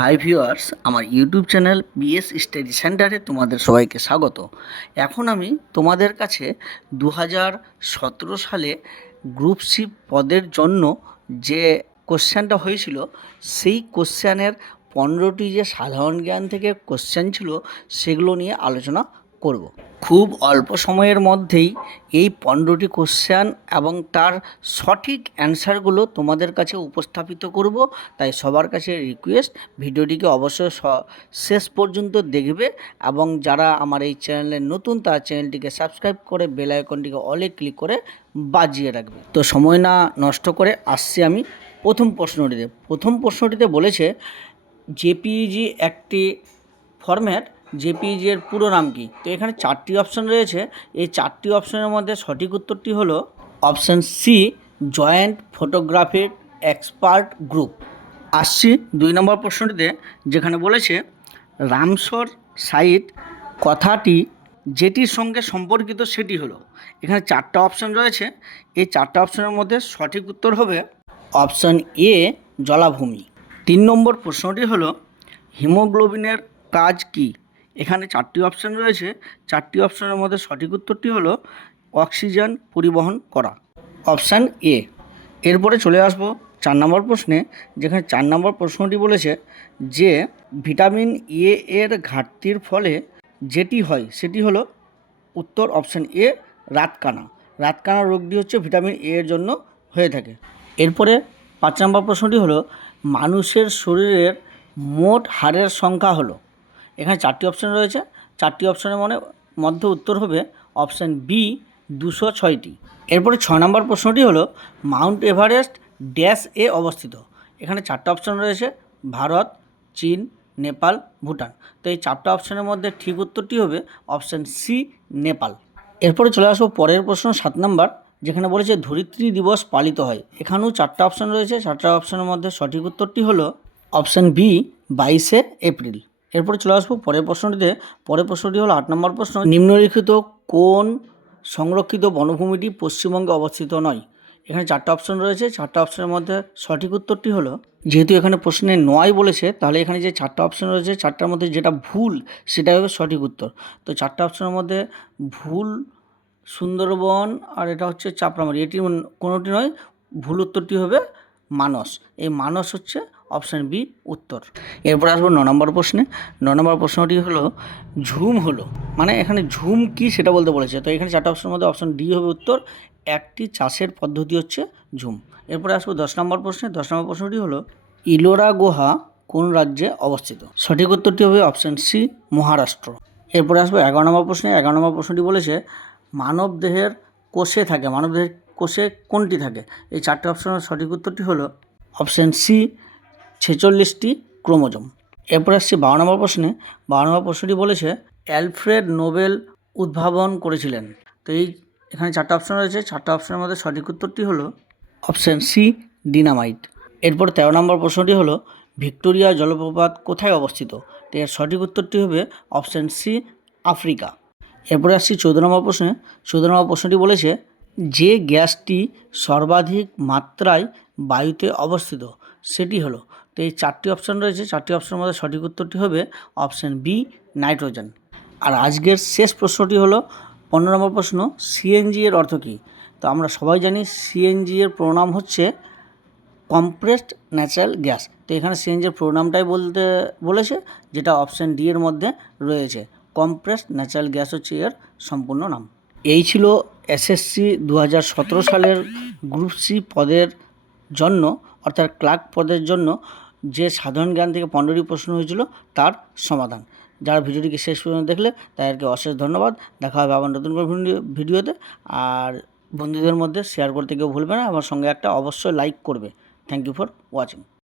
High viewers আমার YouTube channel B S study তোমাদের সবাইকে স্বাগত। এখন আমি তোমাদের কাছে দু হাজার সতেরো সালে গ্রুপ সি পদের জন্য যে কোশ্চেনটা হয়েছিল, সেই কোশ্চেনের পনেরোটি যে সাধারণ জ্ঞান থেকে কোশ্চেন ছিল, সেগুলো নিয়ে আলোচনা করব। খুব অল্প সময়ের মধ্যেই এই পনেরোটি কোশ্চেন এবং তার সঠিক অ্যান্সারগুলো তোমাদের কাছে উপস্থাপিত করব। তাই সবার কাছে রিকোয়েস্ট ভিডিওটিকে অবশ্যই শেষ পর্যন্ত দেখবে এবং যারা আমার এই চ্যানেলে নতুন, তারা চ্যানেলটিকে সাবস্ক্রাইব করে বেল আইকনটিকে অলে ক্লিক করে বাজিয়ে রাখবে। তো সময় না নষ্ট করে আসছি আমি প্রথম প্রশ্নটিতে। প্রথম প্রশ্নটিতে বলেছে জেপিজি একটি ফরম্যাট জেপিইজি এর পুরো নাম কি? তো এখানে চারটি অপশন রয়েছে। এই চারটি অপশনের মধ্যে সঠিক উত্তরটি হলো option C joint photographic expert group আসছি দুই নম্বর প্রশ্নটিতে, যেখানে বলেছে, রামসর সাইট কথাটি যেটির সঙ্গে সম্পর্কিত সেটি হলো। এখানে চারটা অপশন রয়েছে। এই চারটা অপশনের মধ্যে সঠিক উত্তর হবে অপশন এ জলাভূমি। তিন নম্বর প্রশ্নটি হলো, হিমোগ্লোবিনের কাজ কি? এখানে চারটি অপশান রয়েছে। চারটি অপশানের মধ্যে সঠিক উত্তরটি হলো অক্সিজেন পরিবহন করা। অপশান এ এরপরে চলে আসব চার নম্বর প্রশ্নে, যেখানে চার নম্বর প্রশ্নটি বলেছে যে ভিটামিন এ এর ঘাটতির ফলে যেটি হয়, সেটি হলো উত্তর অপশান এ রাতকানা। রাতকানা রোগটি হচ্ছে ভিটামিন এ এর জন্য হয়ে থাকে। এরপরে পাঁচ নম্বর প্রশ্নটি হলো, মানুষের শরীরের মোট হাড়ের সংখ্যা হলো। এখানে চারটি অপশন রয়েছে। চারটি অপশনের মানে মধ্যে উত্তর হবে অপশান বি দুশো ছয়টি। এরপরে ছয় নম্বর প্রশ্নটি হলো, মাউন্ট এভারেস্ট ড্যাশ এ অবস্থিত। এখানে চারটা অপশন রয়েছে, ভারত, চীন, নেপাল, ভুটান। তো এই চারটা অপশনের মধ্যে ঠিক উত্তরটি হবে অপশান সি নেপাল। এরপরে চলে আসব পরের প্রশ্ন, সাত নম্বর, যেখানে বলেছে ধরিত্রী দিবস পালিত হয়। এখানেও চারটা অপশন রয়েছে, চারটা অপশনের মধ্যে সঠিক উত্তরটি হলো অপশান বি বাইশে এপ্রিল। এরপরে চলে আসব পরের প্রশ্নটিতে। পরের প্রশ্নটি হলো আট নম্বর প্রশ্ন, নিম্নলিখিত কোন সংরক্ষিত বনভূমিটি পশ্চিমবঙ্গে অবস্থিত নয়? এখানে চারটা অপশন রয়েছে। চারটা অপশনের মধ্যে সঠিক উত্তরটি হলো, যেহেতু এখানে প্রশ্নে নয় বলেছে, তাহলে এখানে যে চারটা অপশন রয়েছে, চারটার মধ্যে যেটা ভুল সেটাই হবে সঠিক উত্তর। তো চারটা অপশনের মধ্যে ভুল সুন্দরবন আর এটা হচ্ছে চাপড়ামারি, এটি কোনোটি নয়, ভুল উত্তরটি হবে মানস। এই মানস হচ্ছে অপশান বি, উত্তর। এরপর আসব ন নম্বর প্রশ্নে। ন নম্বর প্রশ্নটি হলো, ঝুম হলো। মানে এখানে ঝুম কি সেটা বলতে বলেছে। তো এখানে চারটা অপশনের মধ্যে অপশান ডি হবে উত্তর, একটি চাষের পদ্ধতি হচ্ছে ঝুম। এরপরে আসব দশ নম্বর প্রশ্নে। দশ নম্বর প্রশ্নটি হলো, ইলোরা গুহা কোন রাজ্যে অবস্থিত? সঠিক উত্তরটি হবে অপশান সি, মহারাষ্ট্র। এরপরে আসব এগারো নম্বর প্রশ্নে। এগারো নম্বর প্রশ্নটি বলেছে, মানব দেহের কোষে থাকে। মানব দেহের কোষে কোনটি থাকে? এই চারটি অপশনের সঠিক উত্তরটি হলো, অপশান সি ছেচল্লিশটি ক্রোমোজোম। এরপর আসছি বারো নম্বর প্রশ্নে। বারো নম্বর প্রশ্নটি বলেছে, অ্যালফ্রেড নোবেল উদ্ভাবন করেছিলেন। তো এই এখানে চারটা অপশন রয়েছে। চারটা অপশনের মধ্যে সঠিক উত্তরটি হলো অপশান সি ডিনামাইট এরপর তেরো নম্বর প্রশ্নটি হলো, ভিক্টোরিয়া জলপ্রপাত কোথায় অবস্থিত? তো এর সঠিক উত্তরটি হবে অপশান সি আফ্রিকা। এরপরে আসছি চৌদ্দ নম্বর প্রশ্নে। চৌদ্দ নম্বর প্রশ্নটি বলেছে, যে গ্যাসটি সর্বাধিক মাত্রায় বায়ুতে অবস্থিত, সেটি হলো তো এই চারটি অপশান রয়েছে। চারটি অপশনের মধ্যে সঠিক উত্তরটি হবে অপশান বি নাইট্রোজেন আর আজকের শেষ প্রশ্নটি হলো, পনেরো নম্বর প্রশ্ন সিএনজি এর অর্থ কী? তো আমরা সবাই জানি সিএনজি এর প্রণাম হচ্ছে কম্প্রেসড ন্যাচারাল গ্যাস তো এখানে সিএনজির প্রোনামটাই বলতে, বলেছে, যেটা অপশান ডি এর মধ্যে রয়েছে। কম্প্রেসড ন্যাচারাল গ্যাস হচ্ছে এর সম্পূর্ণ নাম। এই ছিল এসএসসি দু হাজার সতেরো সালের গ্রুপ সি পদের জন্য, অর্থাৎ ক্লার্ক পদের জন্য যে সাধারণ জ্ঞান থেকে পনেরোটি প্রশ্ন হয়েছিল, তার সমাধান। যারা ভিডিওটিকে শেষ পর্যন্ত দেখলে তাদেরকে অশেষ ধন্যবাদ। দেখা হবে আবার নতুন করে ভিডিও- ভিডিওতে। আর বন্ধুদের মধ্যে শেয়ার করতে কেউ ভুলবে না। আমার সঙ্গে একটা অবশ্যই লাইক করবে। Thank you for watching